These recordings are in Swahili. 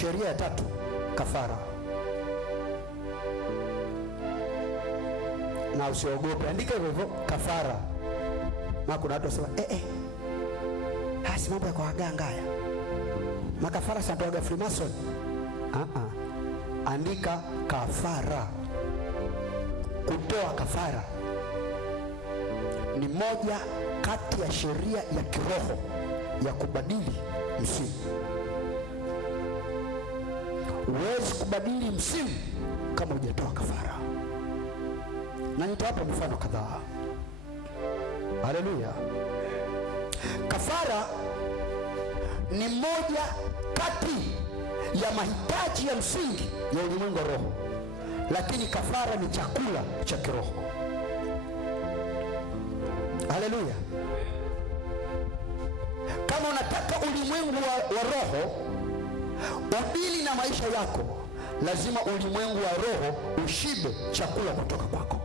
sheria ya tatu, kafara. Na usiogope, andika hivyo kafara. Na kuna watu wasema hasi mambo ya kwa waganga haya, makafara sanatoaga Freemason. Andika kafara. Kutoa kafara ni moja kati ya sheria ya kiroho ya kubadili msimu. Huwezi kubadili msimu kama hujatoa kafara, na nitawapa mfano kadhaa. Haleluya. Kafara ni moja kati ya mahitaji ya msingi ya ulimwengu wa roho, lakini kafara ni chakula cha kiroho. Haleluya. Kama unataka ulimwengu wa roho udili na maisha yako, lazima ulimwengu wa roho ushibe chakula kutoka kwako.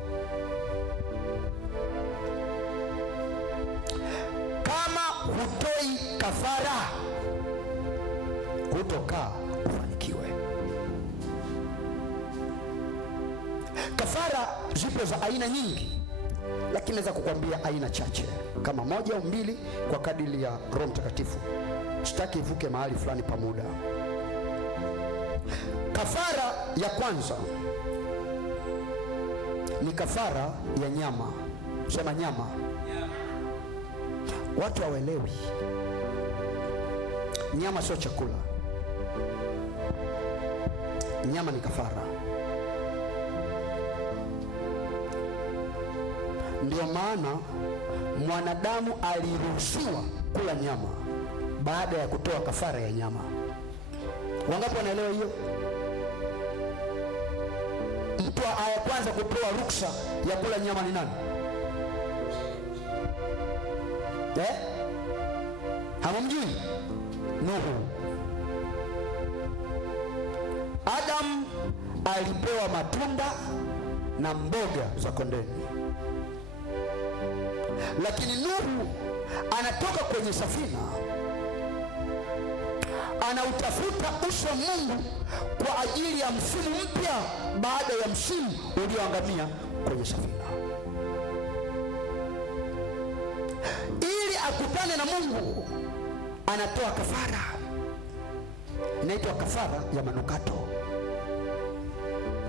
Kama hutoi kafara, hutokaa ufanikiwe. Kafara zipo za aina nyingi, lakini naweza kukwambia aina chache, kama moja au mbili kwa kadiri ya Roho Mtakatifu. Sitaki ivuke mahali fulani pa muda. Kafara ya kwanza ni kafara ya nyama. Sema nyama. Watu hawaelewi, nyama sio chakula. Nyama ni kafara. Ndio maana mwanadamu aliruhusiwa kula nyama baada ya kutoa kafara ya nyama. Wangapi wanaelewa hiyo? Mtu aya kwanza kupewa ruksa ya kula nyama ni nani? Hamumjui? Nuhu. Adam alipewa matunda na mboga za kondeni, lakini Nuhu anatoka kwenye safina, anautafuta uso wa Mungu kwa ajili ya msimu mpya baada ya msimu ulioangamia kwenye safina. Ili akutane na Mungu, anatoa kafara, inaitwa kafara ya manukato.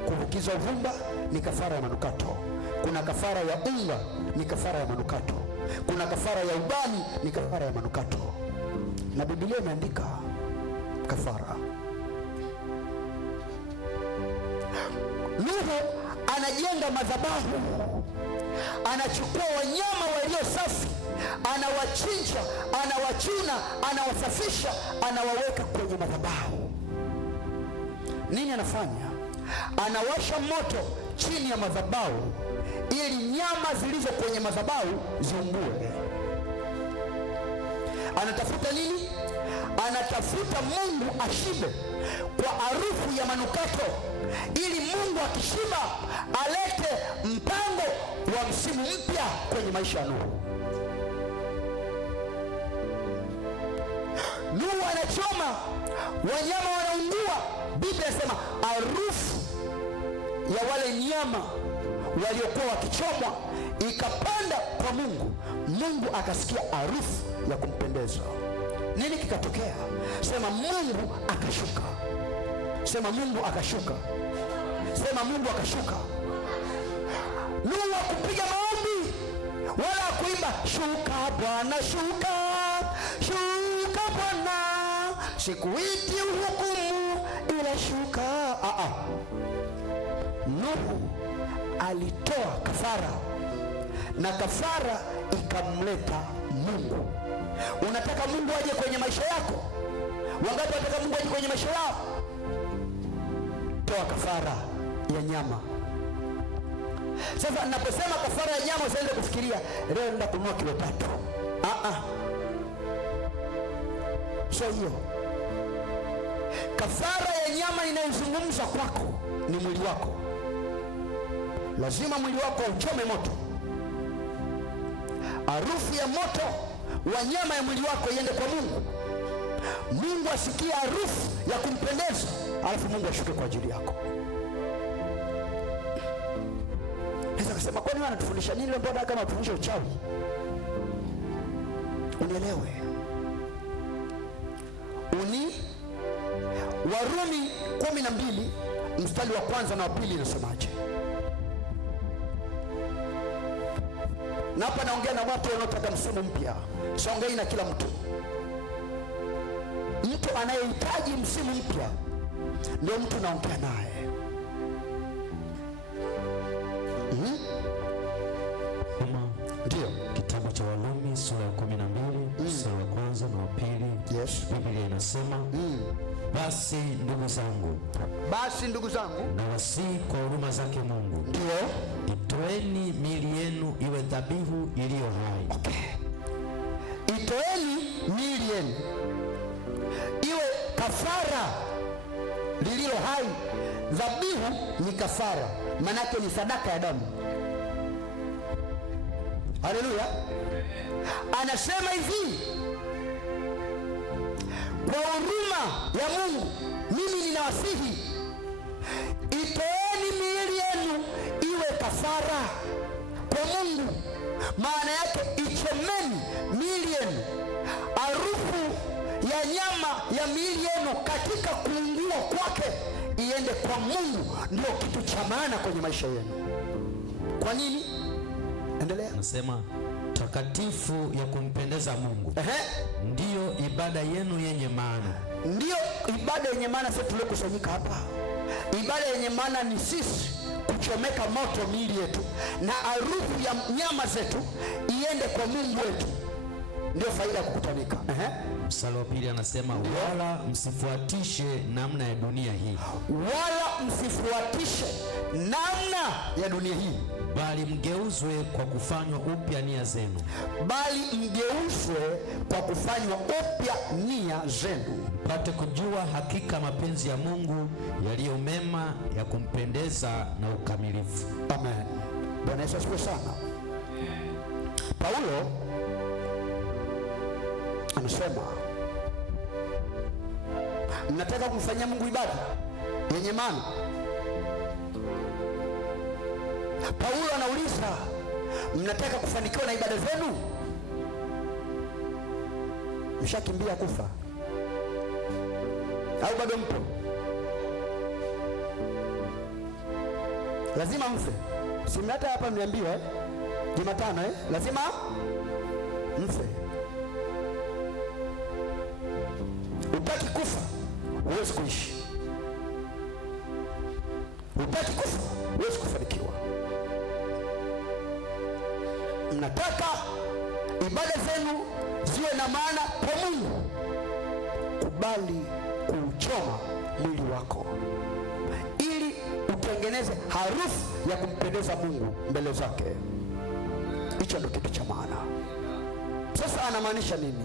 Kuvukiza uvumba ni kafara ya manukato. Kuna kafara ya unga, ni kafara ya manukato. Kuna kafara ya ubani, ni kafara ya manukato. Na Biblia imeandika kafara. Nuhu anajenga madhabahu, anachukua wanyama walio safi, anawachinja, anawachuna, anawasafisha, anawaweka kwenye madhabahu. Nini anafanya? Anawasha moto chini ya madhabahu ili nyama zilizo kwenye madhabahu ziungue. Anatafuta nini? Anatafuta Mungu ashibe kwa harufu ya manukato, ili Mungu akishiba alete mpango wa msimu mpya kwenye maisha ya Nuhu. Nuhu anachoma, wanyama wanaungua. Biblia inasema harufu ya wale nyama waliokuwa wakichomwa ikapanda kwa Mungu. Mungu akasikia harufu ya kumpendeza. Nini kikatokea? Sema Mungu akashuka. Sema Mungu akashuka. Sema Mungu akashuka. Nuhu hakupiga maombi wala hakuimba shuka Bwana shuka, shuka Bwana, sikuiti uhukumu ila shuka. Nuhu alitoa kafara na kafara ikamleta Mungu. Unataka Mungu aje kwenye maisha yako? Wangapi wanataka Mungu aje kwenye maisha yao? Toa kafara ya nyama. Sasa ninaposema kafara ya nyama, usianze kufikiria leo nenda kununua kilo 3. Sio hiyo. Kafara ya nyama inayozungumza kwako ni mwili wako. Lazima mwili wako uchome moto. Harufu ya moto wa nyama ya mwili wako iende kwa Mungu. Mungu asikie harufu ya kumpendeza, alafu Mungu ashuke kwa ajili yako. Naweza kusema kwani wewe anatufundisha nini leo? Mbona kama anatufundisha uchawi? Unielewe. Warumi 12 mstari wa kwanza na wa pili inasemaje? Na hapa naongea na watu wanaotaka msimu mpya. Siongei na kila mtu. Mtu anayehitaji msimu mpya ndio mtu naongea naye. Ndio kitabu cha Warumi sura ya 12 mstari wa kwanza na wa pili. Yes. Biblia inasema basi ndugu zangu, na wasihi kwa huruma zake Mungu, ndio itoeni miili yenu iwe dhabihu iliyo hai. Okay. Itoeni miili yenu iwe kafara lililo hai. Dhabihu ni kafara, manake ni sadaka ya damu. Haleluya. Anasema hivi, kwa huruma ya Mungu mimi ninawasihi, itoeni miili yenu iwe kafara kwa Mungu. Maana yake ichomeni miili yenu, harufu ya nyama ya miili yenu katika kuungua kwake iende kwa Mungu. Ndio kitu cha maana kwenye maisha yenu. Kwa nini? Endelea. Nasema takatifu ya kumpendeza Mungu. Ndiyo ibada yenu yenye maana. Ndiyo ibada yenye maana. Sisi tuliokusanyika hapa, ibada yenye maana ni sisi kuchomeka moto miili yetu na harufu ya nyama zetu iende kwa Mungu wetu. Ndio faida ya kukutanika. Mstari wa pili anasema wala msifuatishe namna ya dunia hii. Wala msifuatishe namna ya dunia hii, bali mgeuzwe kwa kufanywa upya nia zenu. Bali mgeuzwe kwa kufanywa upya nia zenu, mpate kujua hakika mapenzi ya Mungu yaliyo mema, ya kumpendeza na ukamilifu. Amen. Bwana Yesu asifiwe sana. Paulo anasema mnataka kumfanyia Mungu ibada yenye maana. Paulo anauliza, mnataka kufanikiwa na ibada zenu? Mshakimbia kufa au bado mpo? Lazima mfe. Si hata hapa mliambiwa Jumatano lazima mfe. Utaki kufa huwezi kuishi. Utaki kufa huwezi kufanikiwa. Mnataka ibada zenu ziwe na maana kwa Mungu, kubali kuuchoma mwili wako ili utengeneze harufu ya kumpendeza Mungu mbele zake. Hicho ndio kitu cha maana. Sasa anamaanisha nini?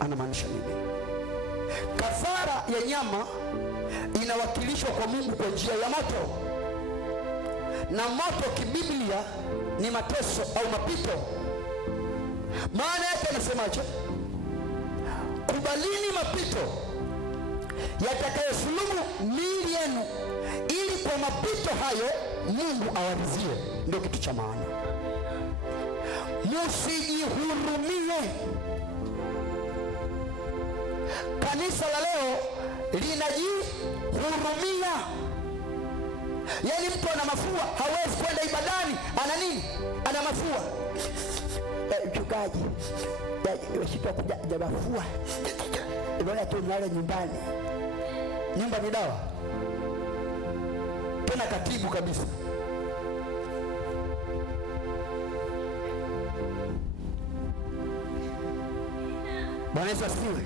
Anamaanisha nini? Kafara ya nyama inawakilishwa kwa Mungu kwa njia ya moto, na moto kibiblia ni mateso au mapito. Maana yake anasemaje? Kubalini mapito yatakayosulubu miili yenu, ili kwa mapito hayo Mungu awarizie. Ndio kitu cha maana. Musijihurumie. Kanisa la leo linajihurumia. Yaani mtu ana mafua hawezi kwenda ibadani. Ana nini? Ana mafua. Mchungaji, nimeshindwa kuja mafua. Bora tu nilale nyumbani. Nyumba ni dawa. Tena katibu kabisa. Bwana Yesu asifiwe.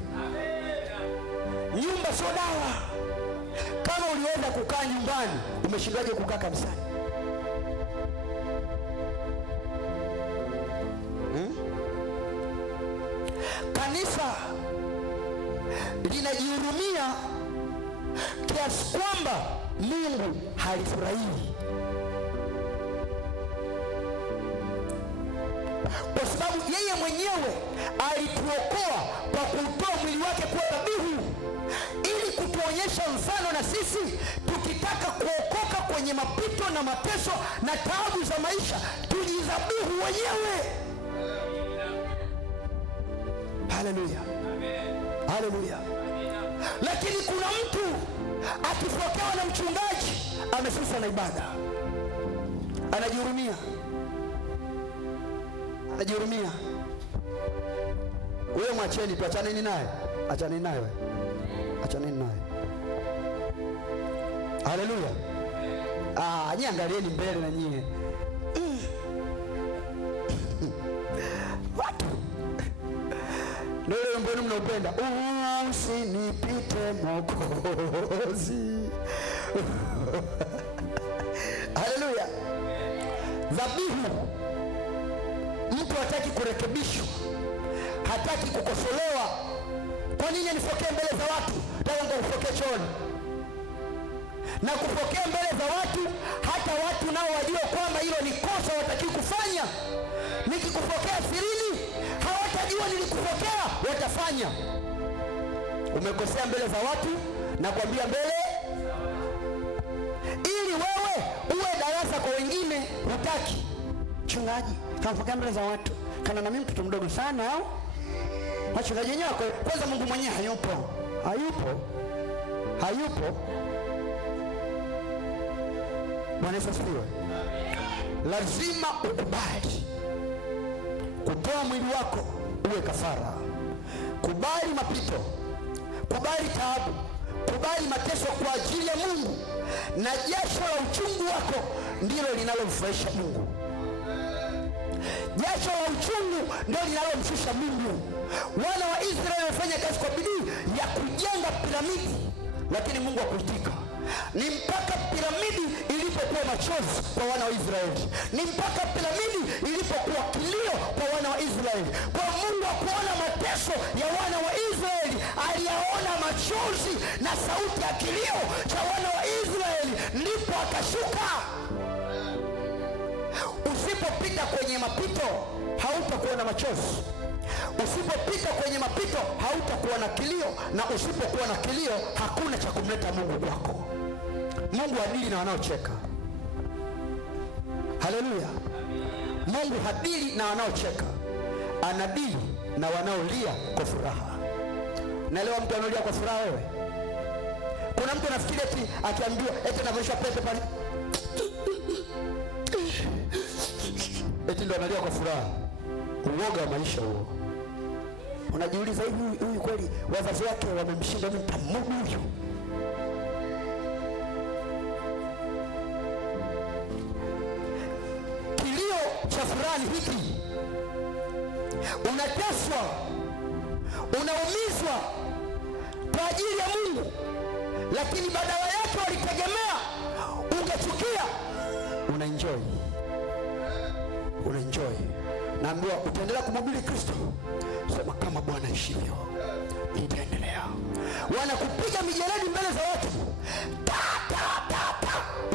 Nyumba sio dawa. Kama uliweza kukaa nyumbani, umeshindaje kukaa kanisani? Kanisa linajihurumia kiasi kwamba Mungu halifurahii, kwa sababu yeye mwenyewe alituokoa kwa kutoa mwili wake kuwa dhabihu, ili kutuonyesha mfano na sisi tukitaka kuokoka kwenye mapito na mateso na taabu za maisha tujidhabihu wenyewe. Haleluya, haleluya. Lakini kuna mtu akifokewa na mchungaji amesusa na ibada, anajihurumia, anajihurumia. Wewe mwacheni tu, achaneni naye, achaneni naye, achaneni naye. Haleluya. Nyie angalieni mbele na nyie. Watu ndio mbona mnaupenda? Usinipite Mwokozi. Haleluya. Dhabihu, mtu hataki kurekebishwa, hataki kukosolewa. Kwa nini anifokee mbele za watu? Nataka nikufokee chooni. Na kupokea mbele za watu, hata watu nao wajua kwamba hilo ni kosa, wataki kufanya. Nikikupokea sirini, hawatajua nilikupokea, watafanya. Umekosea mbele za watu, na kuambia mbele, ili wewe uwe darasa kwa wengine. Hutaki mchungaji kanapokea mbele za watu, kana na mimi mtoto mdogo sana au wachungaji wenyewe kwanza Mungu mwenyewe hayupo, hayupo, hayupo. Bwana Yesu asifiwe. Lazima ukubali kutoa mwili wako uwe kafara. Kubali mapito, kubali taabu, kubali mateso kwa ajili ya Mungu, na jasho la uchungu wako ndilo linalomfurahisha Mungu. Jasho la uchungu ndilo linalomshusha Mungu. Wana wa Israeli wamefanya kazi kwa bidii ya kujenga piramidi, lakini Mungu hakuitika. Ni mpaka piramidi ilipokuwa machozi kwa wana wa Israeli, ni mpaka piramidi ilipokuwa kilio kwa wana wa Israeli. Kwa Mungu hakuona mateso ya wana wa Israeli, aliyaona machozi na sauti ya kilio cha wana wa Israeli, ndipo akashuka. Usipopita kwenye mapito hautakuwa na machozi. Usipopita kwenye mapito hautakuwa na kilio, na usipokuwa na kilio hakuna cha kumleta Mungu kwako. Mungu hadili na wanaocheka. Haleluya. Mungu hadili na wanaocheka, anadili na wanaolia kwa furaha. Naelewa mtu analia kwa furaha wewe. Kuna mtu anafikiri eti akiambiwa eti anavishwa pepe pale eti ndo analia kwa furaha. Uoga wa maisha huo. Unajiuliza, hivi huyu kweli wazazi wake wamemshinda, mimi nitamudu huyu? Kilio cha furaha ni hiki: unateswa, unaumizwa kwa ajili ya Mungu, lakini badala yake walitegemea ungechukia. Unaenjoy, unaenjoy. Naambiwa utaendelea kumhubiri Kristo, sema kama Bwana aishivyo nitaendelea. Wanakupiga mijeledi mbele za watu,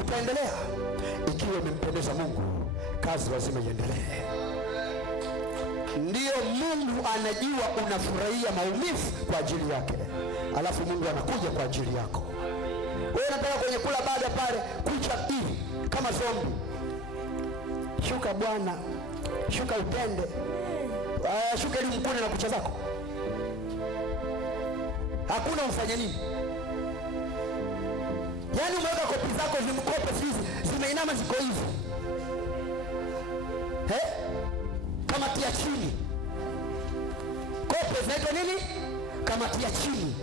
utaendelea. Ikiwa imempendeza Mungu, kazi lazima iendelee. Ndiyo, Mungu anajua unafurahia maumivu kwa ajili yake, alafu Mungu anakuja kwa ajili yako. Wewe unataka kwenye kula baada pale kucha hii kama zombi. Shuka Bwana, shuka utende, shuka ili mkune na kucha zako. Hakuna ufanye nini? Yaani umeweka kopi zako zimkope hizi, zimeinama ziko hivi. Kama tia chini. Kope zinaitwa nini? Kama tia chini.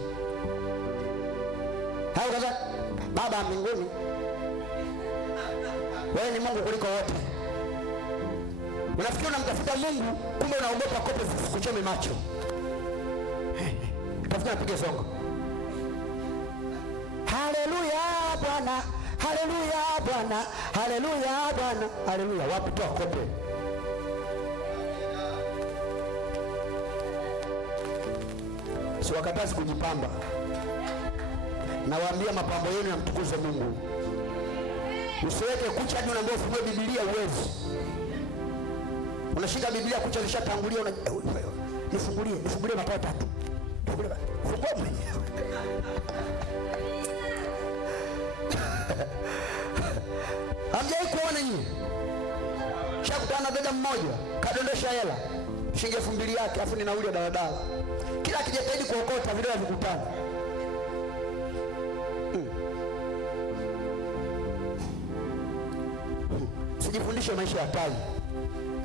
Hao kaza, Baba mbinguni, wewe ni Mungu kuliko wote. Unafikiri unamtafuta Mungu, kumbe unaogopa kope zisikuchome macho. Tafuta apige songo. Haleluya Bwana, haleluya Bwana, haleluya Bwana, haleluya. Wapi toa kope? Siwakatazi kujipamba, nawaambia mapambo yenu yamtukuze Mungu. Usiweke kucha hadi unaambia ufungue Biblia, uwezi. Unashika Biblia kuchezesha tangulia, nifungulie Mathayo 3. Fungua mwenyewe. Hamjai kuona nyinyi? Shakutana na dada mmoja, kadondosha hela shilingi 2000 yake, afu ni nauli ya daladala. Kila akijitahidi kuokota vidole vikutana. Sijifundishe maisha ya tai,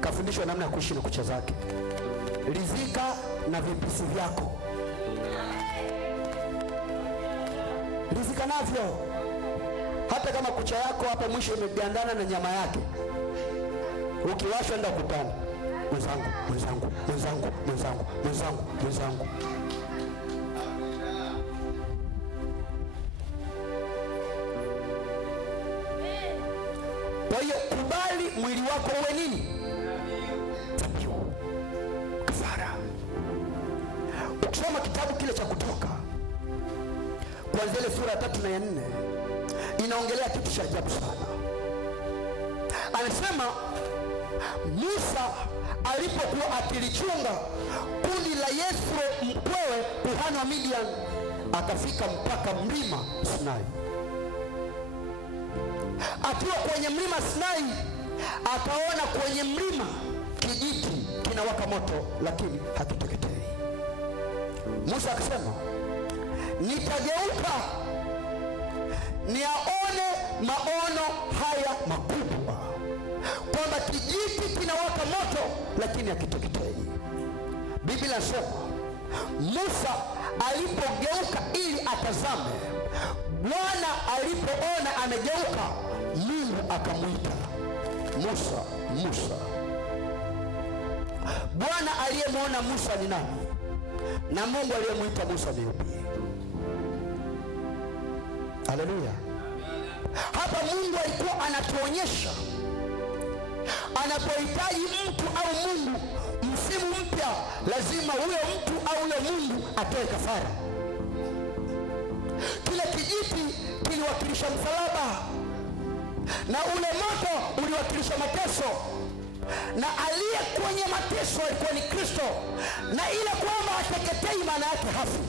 kafundishwa namna ya kuishi na kucha zake. Rizika na vipisi vyako, rizika navyo. Hata kama kucha yako hapa mwisho imegandana na nyama yake, ukiwashwa ndio kutana. Mwenzangu. Kwa hiyo kubali mwili wako uwe nini? Dhabihu, kafara. Ukisoma kitabu kile cha Kutoka kuanzia ile sura ya 3 na ya 4, inaongelea kitu cha ajabu sana. Anasema Musa alipokuwa akilichunga kundi la Yethro mkwewe kuhani wa Midian, akafika mpaka mlima Sinai. Akiwa kwenye mlima Sinai, akaona kwenye mlima kijiti kinawaka moto, lakini hakiteketei. Musa akasema, nitageuka niaone maono haya makubwa, kwamba kijiti kinawaka moto lakini hakiteketei. Biblia inasema Musa alipogeuka ili atazame, Bwana alipoona amegeuka, Mungu akamwita Musa, Musa. Bwana aliyemwona Musa ni nani? Na Mungu aliyemwita Musa ni yupi? Haleluya. Hapa Mungu alikuwa anatuonyesha anapohitaji mtu au Mungu msimu mpya, lazima huyo mtu au huyo Mungu atoe kafara. Kile kijiti kiliwakilisha msalaba, na ule moto uliwakilisha mateso, na aliye kwenye mateso alikuwa ni Kristo, na ile kwamba ateketei maana yake hafi.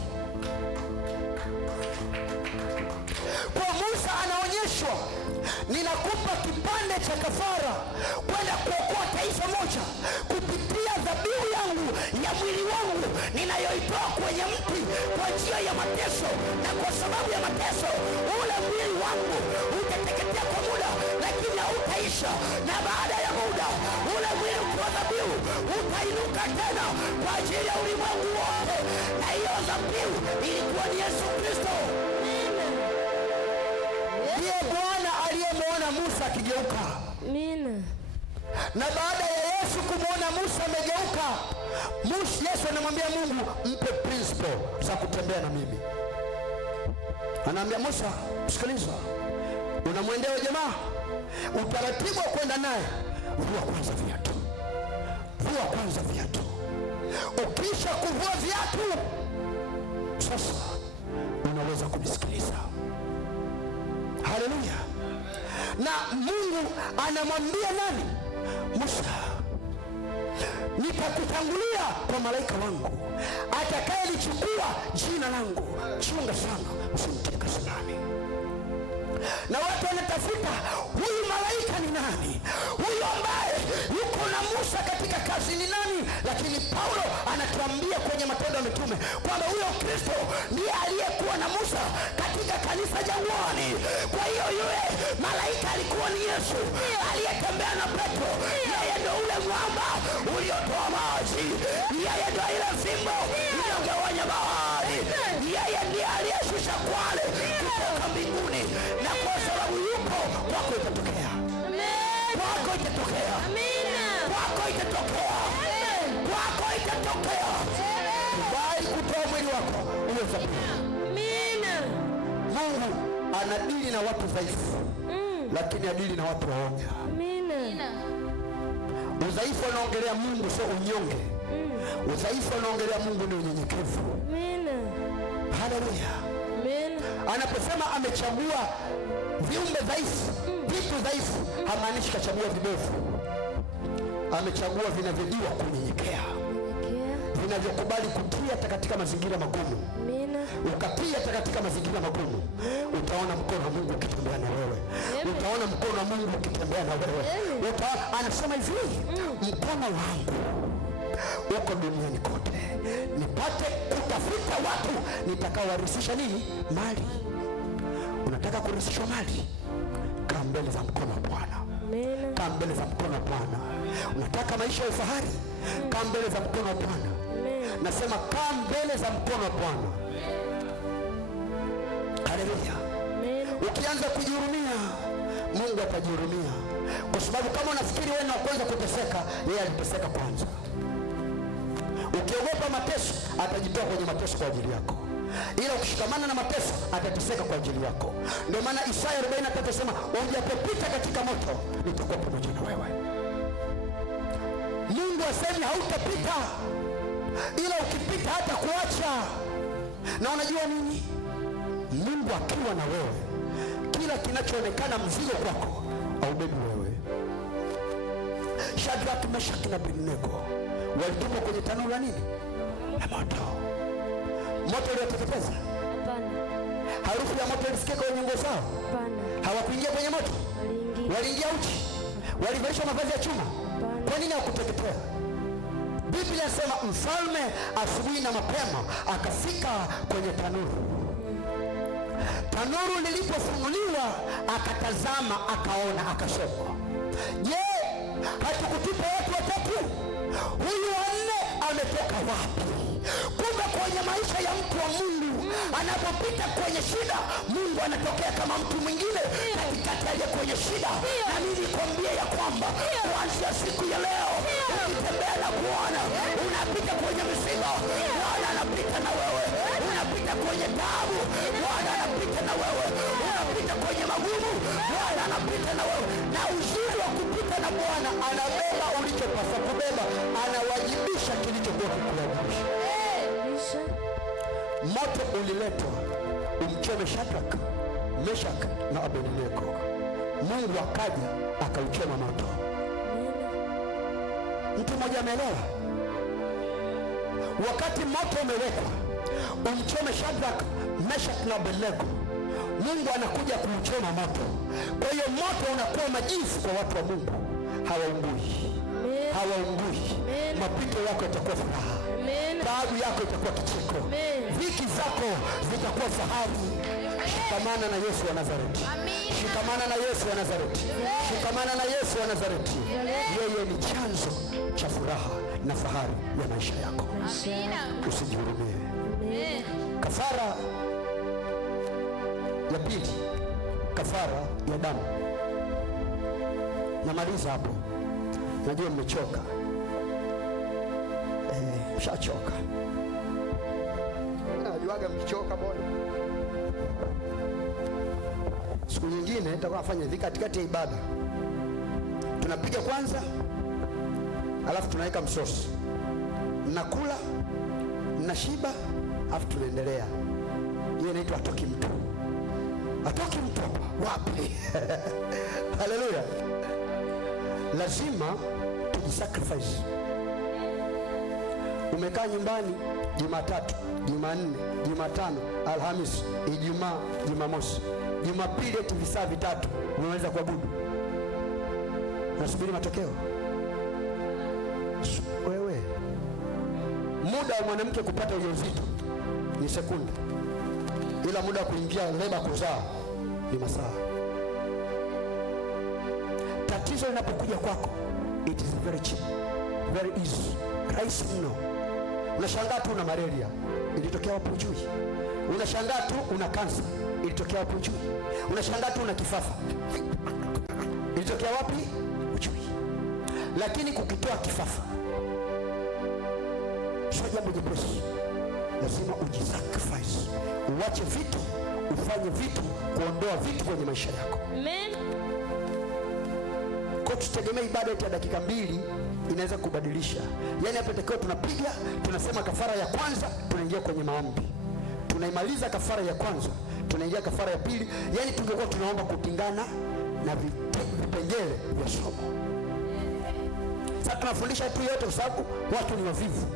Kwa Musa anaonyeshwa, ninakupa kipande cha kafara kwenda kuokoa taifa moja kupitia dhabihu yangu ya mwili wangu ninayoitoa kwenye mti kwa njia ya mateso, na kwa sababu ya mateso ule mwili wangu utateketea kwa muda, lakini hautaisha, na baada ya muda ule mwili kwa dhabihu utainuka tena kwa ajili ya ulimwengu wote. Na hiyo dhabihu ilikuwa ni Yesu Kristo. Ndiye Bwana aliyemwona Musa akigeuka. Na baada ya Yesu kumwona Musa amegeuka, Yesu anamwambia Mungu, mpe principle za kutembea na mimi. Anaambia Musa, sikiliza, unamwendea jamaa, utaratibu wa kwenda naye, vua kwanza viatu. Ukisha kuvua viatu, sasa unaweza kunisikiliza. Haleluya. Na Mungu anamwambia nani? Musa, nitakutangulia kwa malaika wangu atakayelichukua jina langu, chunga sana usimtie kasirani. Na watu wanatafuta huyu malaika ni nani, huyu ambaye yuko na Musa katika kazi ni nani? Lakini Paulo anatuambia kwenye Matendo ya Mitume kwamba huyo Kristo ndiye aliyekuwa na Musa katika kanisa jangwani. Kwa hiyo yule malaika alikuwa ni Yesu aliyetembea na Petro. Yeye ndio ule mwamba uliotoa maji, yeye ndio ile fimbo iliyogawanya bahari, yeye ndiye aliyeshusha kwale kutoka mbinguni. Na kwa sababu yupo, kwako itatokea. Kwako itatokea. Kwako itatokea. Kwako itatokea. Kubali kutoa mwili wako uwe dhabihu. Mungu anadili na watu dhaifu, lakini adili na watu waoga. Udhaifu anaongelea Mungu sio unyonge. Udhaifu anaongelea Mungu ni unyenyekevu. Haleluya. Anaposema amechagua viumbe dhaifu, vitu dhaifu, hamaanishi kachagua vibovu. amechagua vinavyojua kunyenyekea, vinavyokubali kutia hata katika mazingira magumu. Ukatia hata katika mazingira magumu, utaona mkono wa Mungu ukitembea na wewe. Utaona mkono wa Mungu ukitembea na wewe. Anasema hivi, mkono wangu uko duniani kote nipate kutafuta watu nitakaowarithisha nini? Mali. Unataka kurithishwa mali? Kaa mbele za mkono wa Bwana. Kaa mbele za mkono wa Bwana. Unataka maisha ya fahari? Kaa mbele za mkono wa Bwana. Nasema kaa mbele za mkono wa Bwana. Haleluya. Ukianza kujihurumia, Mungu atajihurumia, kwa sababu kama unafikiri wewe ni wa kwanza kuteseka, yeye aliteseka kwanza. Ukiogopa mateso, atajitoa kwenye mateso kwa ajili yako, ila ukishikamana na mateso, atateseka kwa ajili yako. Ndio maana Isaya 43 sema, ujapopita katika moto, nitakuwa pamoja na wewe. Mungu asemi hautapita, ila ukipita hata kuacha. Na unajua nini? Mungu akiwa na wewe, kila kinachoonekana mzigo kwako aubebi wewe. Shadraka, Meshaki na Abednego walitupwa kwenye tanuru la nini? La moto. Moto ulioteketeza? Hapana. Harufu ya moto ilisikia kwenye nguo zao? Hapana. Hawakuingia kwenye moto? Waliingia uchi? Walivalishwa mavazi ya chuma? Kwa nini hawakuteketea? Biblia inasema mfalme asubuhi na mapema akafika kwenye tanuru. Tanuru lilipofunuliwa, akatazama, akaona, akasema, je, hatukutupa watu watatu? Huyu wanne ametoka wapi? Kumbe kwenye maisha ya mtu wa Mungu, anapopita kwenye shida, Mungu anatokea kama mtu mwingine katikati aliye kwenye shida. Na mimi nikwambie ya kwamba kuanzia siku ya leo, ukitembea na Bwana, unapita kwenye misiba, Bwana anapita na wewe. Unapita kwenye taabu, Bwana anapita na wewe. Unapita kwenye magumu, Bwana anapita na wewe. Na uzuri wa kupita na Bwana, anabeba ulichopaswa kubeba, anawajibisha kilichokuwa kikuwajibisha. Moto uliletwa umchome Shadraka, Meshaki na Abednego. Mungu akaja akauchoma moto. Mtu mmoja ameelewa? Wakati moto umewekwa umchome Shadraka, Meshaki na Abednego, Mungu anakuja kuuchoma moto. Kwa hiyo moto unakuwa majivu kwa watu wa Mungu. Hawaungui, hawaungui. Mapito yako yatakuwa furaha, taabu yako itakuwa kicheko, dhiki zako zitakuwa fahari. Shikamana na Yesu wa Nazareti. Shikamana na Yesu wa Nazareti. Shikamana na Yesu wa Nazareti. Yeye ni chanzo cha furaha na fahari ya maisha yako. Usijihurumie. Kafara ya pili, kafara ya damu. Namaliza hapo. Najua mmechoka. Mshachoka. Najuaga mkichoka bwana. Siku nyingine nitakuwa nafanya hivi katikati ya ibada. Tunapiga kwanza, alafu tunaweka msosi. Nakula, nashiba, alafu tunaendelea. Hiyo inaitwa atoki mtu. Atoki mtu hapa. Wapi? Haleluya. Lazima tujisacrifice. Umekaa nyumbani Jumatatu, Jumanne, Jumatano, Alhamisi, Ijumaa, Jumamosi, Jumapili eti visaa vitatu unaweza kuabudu. Unasubiri matokeo? Wewe, muda wa mwanamke kupata ujauzito ni sekunde, ila muda wa kuingia leba kuzaa ni masaa. Tatizo linapokuja kwako, it is very cheap, very easy, rahisi mno. Unashangaa tu una malaria, ilitokea wapi ujui? Unashangaa tu una kansa, ilitokea wapi ujui? Unashangaa tu una kifafa, ilitokea wapi ujui? Lakini kukitoa kifafa sio jambo jepesi. Lazima ujisacrifice, uache vitu, ufanye vitu, kuondoa vitu kwenye maisha yako. Amen. Kwa tutegemea ibada ya dakika 2 inaweza kubadilisha. Yaani hapa tekeo tunapiga, tunasema kafara ya kwanza, tunaingia kwenye maombi. Tunaimaliza kafara ya kwanza, tunaingia kafara ya pili. Yaani tungekuwa tunaomba kupingana na vipengele vya somo. Sasa tunafundisha tu yote kwa sababu watu ni wavivu.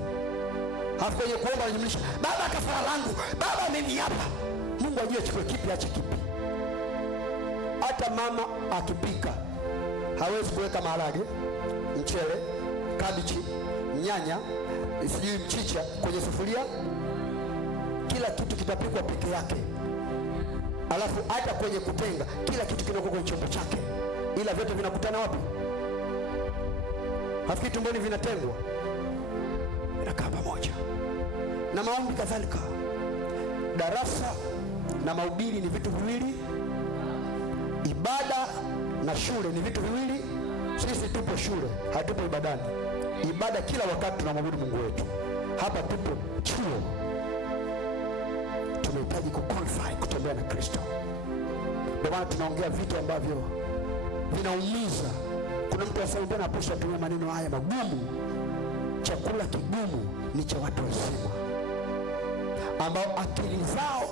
Hapo kwenye kuomba wanajumlisha, baba kafara langu, baba mimi hapa. Mungu ajue chukue kipi ache kipi. Hata mama akipika hawezi kuweka maharage, mchele, kabichi, nyanya, sijui mchicha kwenye sufuria. Kila kitu kitapikwa peke yake. Alafu hata kwenye kutenga kila kitu kinakuwa kwenye chombo chake, ila vyote vinakutana wapi? Hafikiri tumboni vinatengwa, vinakaa pamoja. Na maombi kadhalika. Darasa na mahubiri ni vitu viwili, ibada na shule ni vitu viwili. Sisi tupo shule, hatupo ibadani. Ibada kila wakati tunamwabudu Mungu wetu. Hapa tupo chuo, tunahitaji kuqualify kutembea na Kristo. Ndio maana tunaongea vitu ambavyo vinaumiza. Kuna mtu asaidia na posha tumia maneno haya magumu. Chakula kigumu ni cha watu wazima ambao akili zao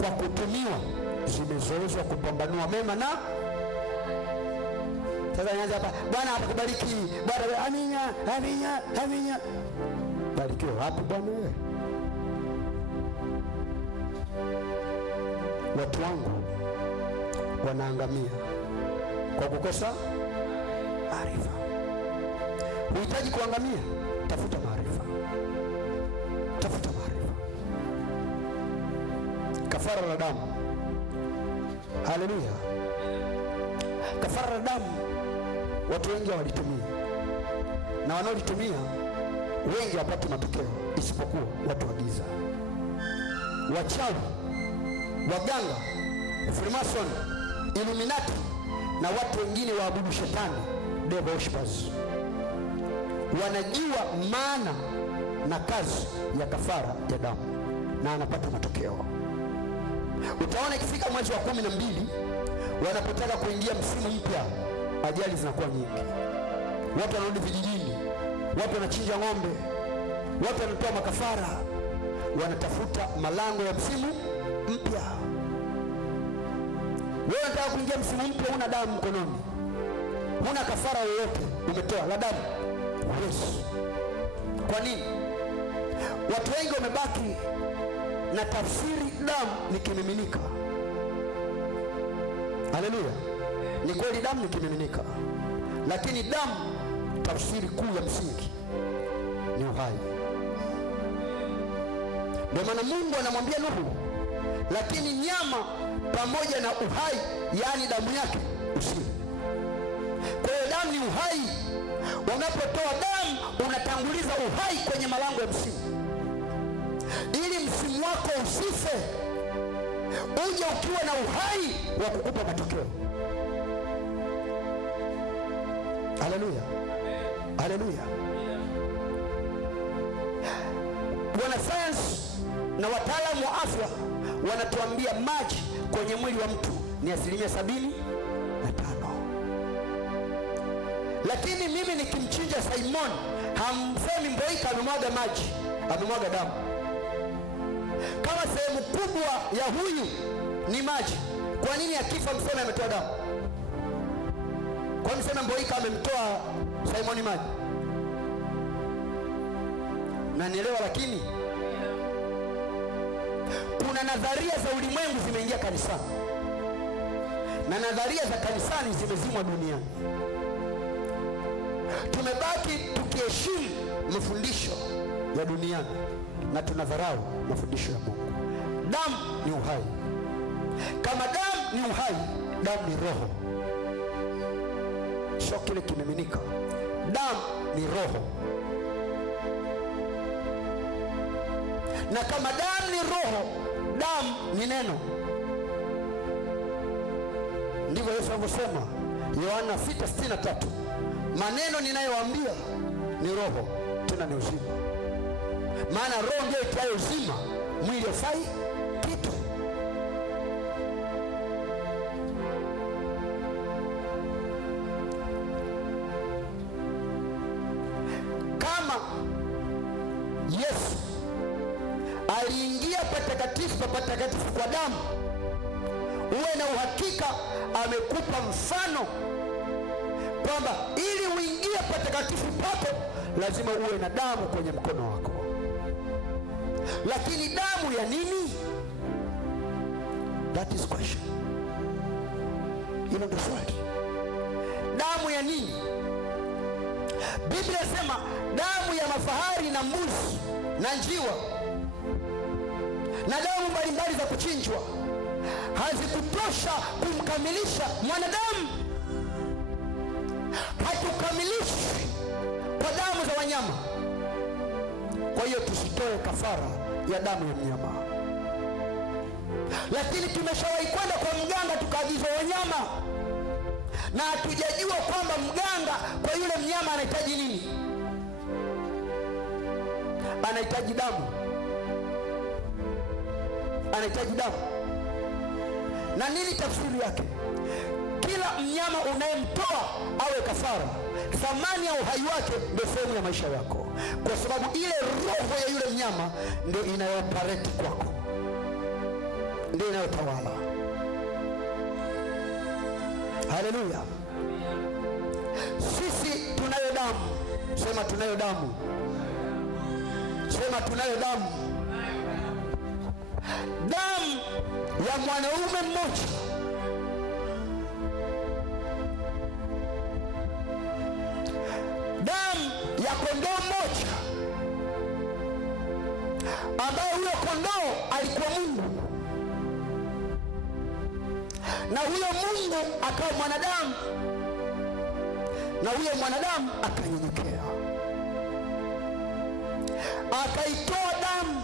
kwa kutumiwa zimezoezwa kupambanua mema na. Sasa nianze hapa, Bwana atakubariki, Bwana amina, amina, amina. Barikiwa wapi Bwana wewe? Watu wangu wanaangamia kwa kukosa maarifa. Unahitaji kuangamia? Tafuta maarifa. Tafuta maarifa. Kafara la damu. Haleluya. Kafara la damu watu wengi walitumia, na wanaolitumia wengi hawapati matokeo, isipokuwa watu wa giza, wachawi, waganga, Freemason, Illuminati na watu wengine waabudu shetani, devil worshippers. Wanajua maana na kazi ya kafara ya damu na anapata matokeo. Utaona ikifika mwezi wa 12 wanapotaka kuingia msimu mpya, ajali zinakuwa nyingi. Watu wanarudi vijijini, watu wanachinja ng'ombe, watu wanatoa makafara, wanatafuta malango ya msimu mpya. Wewe unataka kuingia msimu mpya, huna damu mkononi, huna kafara yoyote umetoa la damu, huwezi. Kwa nini? Watu wengi wamebaki na tafsiri damu ni kimiminika. Haleluya. Ni kweli damu ni kimiminika, lakini damu tafsiri kuu ya msingi ni uhai. Ndio maana Mungu anamwambia Nuhu, lakini nyama pamoja na uhai, yaani damu yake usile. Kwa hiyo damu ni uhai. Unapotoa damu unatanguliza uhai kwenye malango ya msimu, ili msimu wako usife, uje ukiwa na uhai wa kukupa matokeo. Haleluya, haleluya. Wanasayansi na wataalamu wa afya wanatuambia maji kwenye mwili wa mtu ni 75%. Lakini mimi nikimchinja Simon, hamsemi Mboika amemwaga maji, amemwaga damu. Kama sehemu kubwa ya huyu ni maji, kwa nini akifa mseme ametoa damu? Kwa nini mseme Mboika amemtoa Simon maji? Na nielewa, lakini kuna nadharia za ulimwengu zimeingia kanisani na nadharia za kanisani zimezimwa duniani. Tumebaki tukiheshimu mafundisho ya duniani na tunadharau mafundisho ya Mungu. Damu ni uhai. Kama damu ni uhai, damu ni roho, sio kile kimiminika. Damu ni roho, na kama damu ni roho, damu ni neno. Ndivyo Yesu alivyosema Yohana 6:63, maneno ninayowaambia ni roho tena ni uzima. Maana roho ndio itayo uzima, mwili haufai kitu. Kama Yesu aliingia patakatifu kwa damu, uwe na uhakika amekupa mfano kwamba ili uingie patakatifu pako lazima uwe na damu kwenye mkono wako. Lakini damu ya nini? That is question. Hilo ndio swali. Damu ya nini? Biblia inasema damu ya mafahari na mbuzi na njiwa na damu mbalimbali za kuchinjwa hazikutosha kumkamilisha mwanadamu. Hatukamilishwi kwa damu za wanyama. Kwa hiyo tusitoe kafara ya damu ya mnyama. Lakini tumeshawahi kwenda kwa mganga tukaagizwa wanyama, na hatujajua kwamba mganga kwa yule mnyama anahitaji nini. Anahitaji damu, anahitaji damu. Na nini tafsiri yake? Kila mnyama unayemtoa awe kafara, thamani ya uhai wake ndio sehemu ya maisha yako, kwa sababu ile roho ya yule mnyama ndio inayopareti kwako, ndio inayotawala. Haleluya! Sisi tunayo damu. Sema tunayo damu. Sema tunayo damu. Damu ya mwanaume mmoja damu ya kondoo mmoja ambaye huyo kondoo alikuwa Mungu, na huyo Mungu akawa mwanadamu, na huyo mwanadamu akanyenyekea, akaitoa damu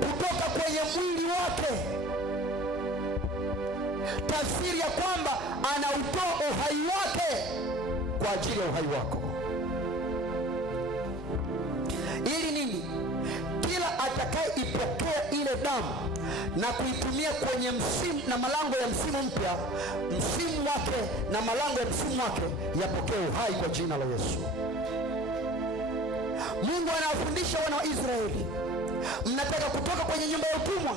kutoka kwenye mwili wake. Tafsiri ya kwamba anautoa uhai wake kwa ajili ya uhai wako. Ili nini? Kila atakayeipokea ile damu na kuitumia kwenye msimu na malango ya msimu mpya, msimu wake na malango ya msimu wake yapokee uhai kwa jina la Yesu. Mungu anawafundisha wana wa Israeli, mnataka kutoka kwenye nyumba ya utumwa,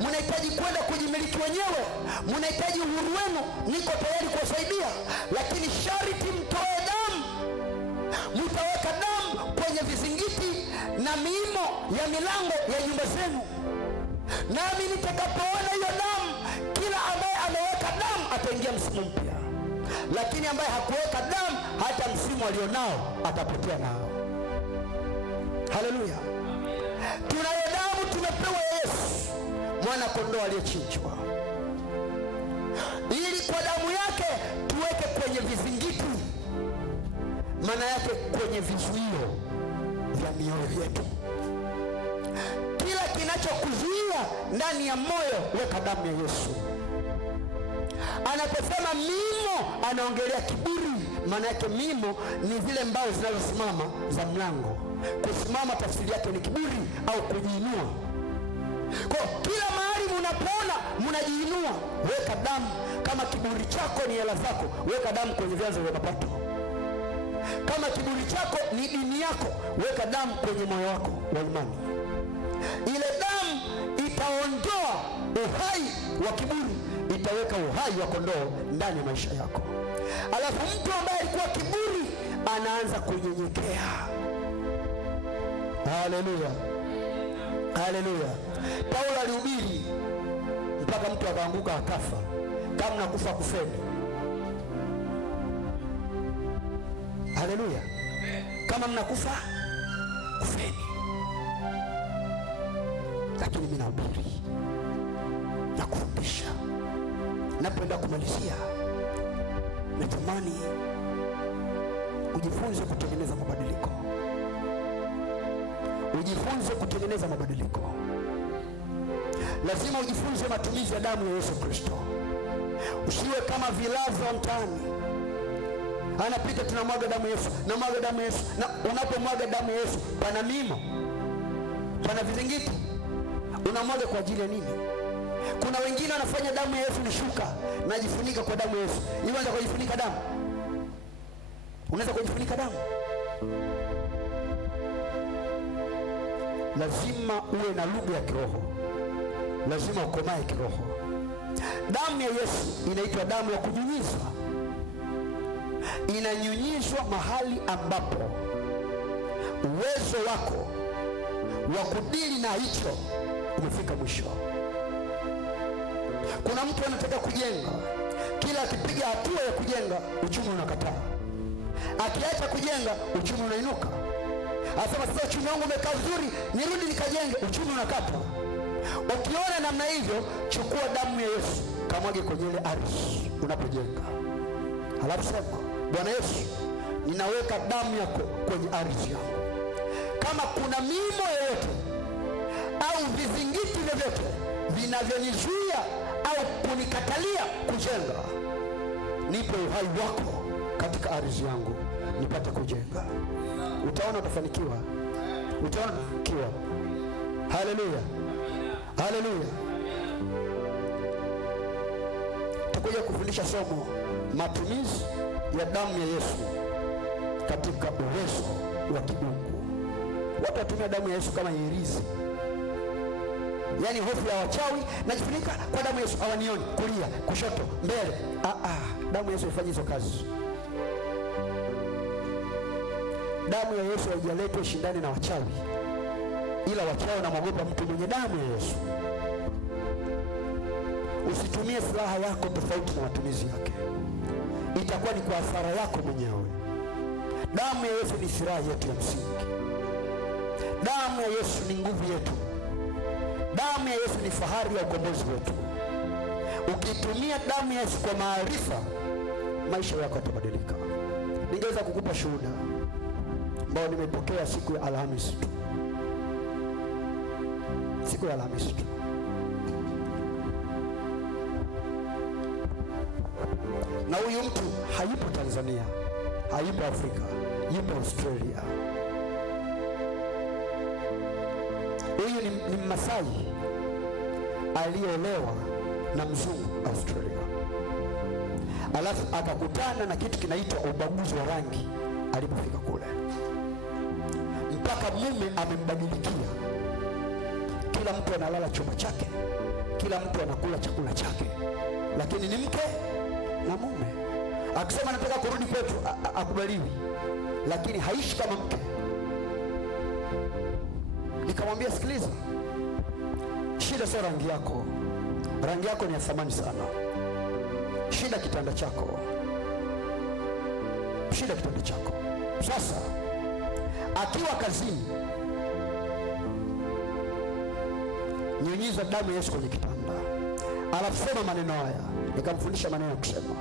mnahitaji kwenda kujimiliki wenyewe, mnahitaji uhuru wenu, niko tayari kuwasaidia, lakini sharti mtoe damu. Mtaweka damu kwenye vizingiti na miimo ya milango ya nyumba zenu, nami nitakapoona hiyo damu, kila ambaye ameweka damu ataingia msimu mpya, lakini ambaye hakuweka damu, hata msimu alionao atapotea nao. Haleluya! Tunayo damu tumepewa Yesu, mwana kondoo aliyechinjwa, ili kwa damu yake tuweke kwenye vizingiti, maana yake kwenye vizuio vya mioyo yetu. Kila kinachokuzuia ndani ya moyo, weka damu ya Yesu. Anaposema mimo, anaongelea kiburi. Maana yake mimo ni zile mbao zinazosimama za mlango. Kusimama tafsiri yake ni kiburi au kujiinua. Kwa kila mahali mnapoona mnajiinua, weka damu. Kama kiburi chako ni hela zako, weka damu kwenye vyanzo vya mapato. Kama kiburi chako ni dini yako, weka damu kwenye moyo wako wa imani. Ile damu itaondoa uhai wa kiburi, itaweka uhai wa kondoo ndani ya maisha yako. Alafu mtu ambaye alikuwa kiburi anaanza kunyenyekea. Haleluya, haleluya. Paulo alihubiri mpaka mtu akaanguka akafa. Kama nakufa kufeni. Haleluya. Kama mnakufa kufeni. Lakini mimi nahubiri na kufundisha. Napenda kumalizia, natamani ujifunze kutengeneza mabadiliko. Ujifunze kutengeneza mabadiliko. Lazima ujifunze matumizi ya damu ya Yesu Kristo. Usiwe kama vilaza wa mtaani, anapita tunamwaga damu ya Yesu, namwaga damu ya Yesu. Na unapomwaga damu ya Yesu, pana mimo, pana vizingiti. Unamwaga kwa ajili ya nini? Kuna wengine wanafanya damu ya Yesu ni shuka, najifunika kwa damu ya Yesu. Hiyo unaweza kujifunika damu? Unaweza kujifunika damu? Lazima uwe na lugha ya kiroho, lazima ukomae kiroho. Damu ya Yesu inaitwa damu ya kunyunyiza. inanyunyizwa mahali ambapo uwezo wako wa kudili na hicho umefika mwisho. Kuna mtu anataka kujenga, kila akipiga hatua ya kujenga uchumi unakataa, akiacha kujenga uchumi unainuka. Anasema sasa uchumi wangu umekaa vizuri, nirudi nikajenge, uchumi unakata. Ukiona namna hivyo, chukua damu ya Yesu kamwage kwenye ile ardhi unapojenga, halafu sema, Bwana Yesu, ninaweka damu yako kwenye ardhi yangu. Kama kuna miimo yoyote au vizingiti vyovyote vinavyonizuia au kunikatalia kujenga, nipe uhai wako katika ardhi yangu nipate kujenga. Utaona utafanikiwa, utaona utafanikiwa. Haleluya, haleluya. Tutakuja kufundisha somo matumizi ya damu ya Yesu katika uwezo wa kiungu. Watu watumia damu ya Yesu kama hirizi, yaani hofu ya wachawi, najifunika kwa damu ya Yesu, hawanioni kulia, kushoto, mbele. Damu ya Yesu ifanye hizo kazi. Damu ya Yesu haijaletwa shindani na wachawi, ila wachawi wanamwogopa mtu mwenye damu ya Yesu. Usitumie silaha yako tofauti na matumizi yake, itakuwa ni kwa hasara yako mwenyewe. Damu ya Yesu ni silaha yetu ya msingi. Damu ya Yesu ni nguvu yetu. Damu ya Yesu ni fahari ya ukombozi wetu. Ukitumia damu ya Yesu kwa maarifa, maisha yako yatabadilika. Ningeweza kukupa shuhuda ambao nimepokea siku ya Alhamisi tu. Siku ya Alhamisi tu. Na huyu mtu hayupo Tanzania, hayupo Afrika, yupo Australia. Huyu ni Mmasai aliyeolewa na mzungu Australia, alafu akakutana na kitu kinaitwa ubaguzi wa rangi alipofika kule, mpaka mume amembadilikia. Kila mtu analala chumba chake, kila mtu anakula chakula chake, lakini ni mke na mume. Akisema nataka kurudi kwetu, akubaliwi, lakini haishi kama mke. Nikamwambia, sikiliza, shida sio rangi yako, rangi yako ni ya thamani sana. Shida kitanda chako, shida kitanda chako. Sasa akiwa kazini, nyunyiza damu ya Yesu kwenye kitanda, alafu sema maneno haya. Nikamfundisha maneno ya kusema,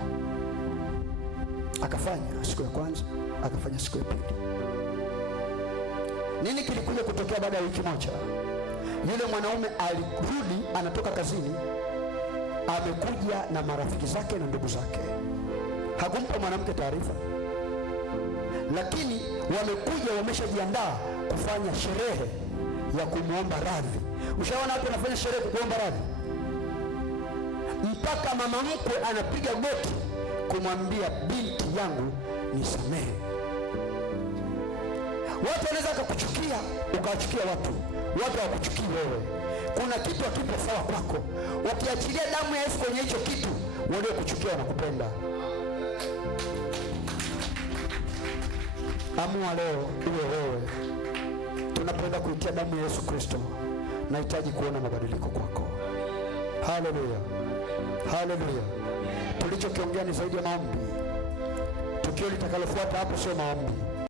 akafanya siku ya kwanza, akafanya siku ya pili. Nini kilikuja kutokea baada ya wiki moja? Yule mwanaume alirudi, anatoka kazini, amekuja na marafiki zake na ndugu zake. Hakumpa mwanamke taarifa, lakini wamekuja, wameshajiandaa kufanya sherehe ya kumwomba radhi. Ushaona watu wanafanya sherehe kuomba radhi, mpaka mama mkwe anapiga goti kumwambia, binti yangu nisamehe. Watu wanaweza kukuchukia, ukawachukia watu hawakuchukii wewe. Kuna kitu hakipo sawa kwako. Ukiachilia damu ya Yesu kwenye hicho kitu, wale kuchukia wanakupenda. Amua leo uwe wewe. Tunapenda kuitia damu ya Yesu Kristo. Nahitaji kuona mabadiliko kwako. Haleluya, haleluya. Tulichokiongea ni zaidi ya maombi. Tukio litakalofuata hapo sio maombi.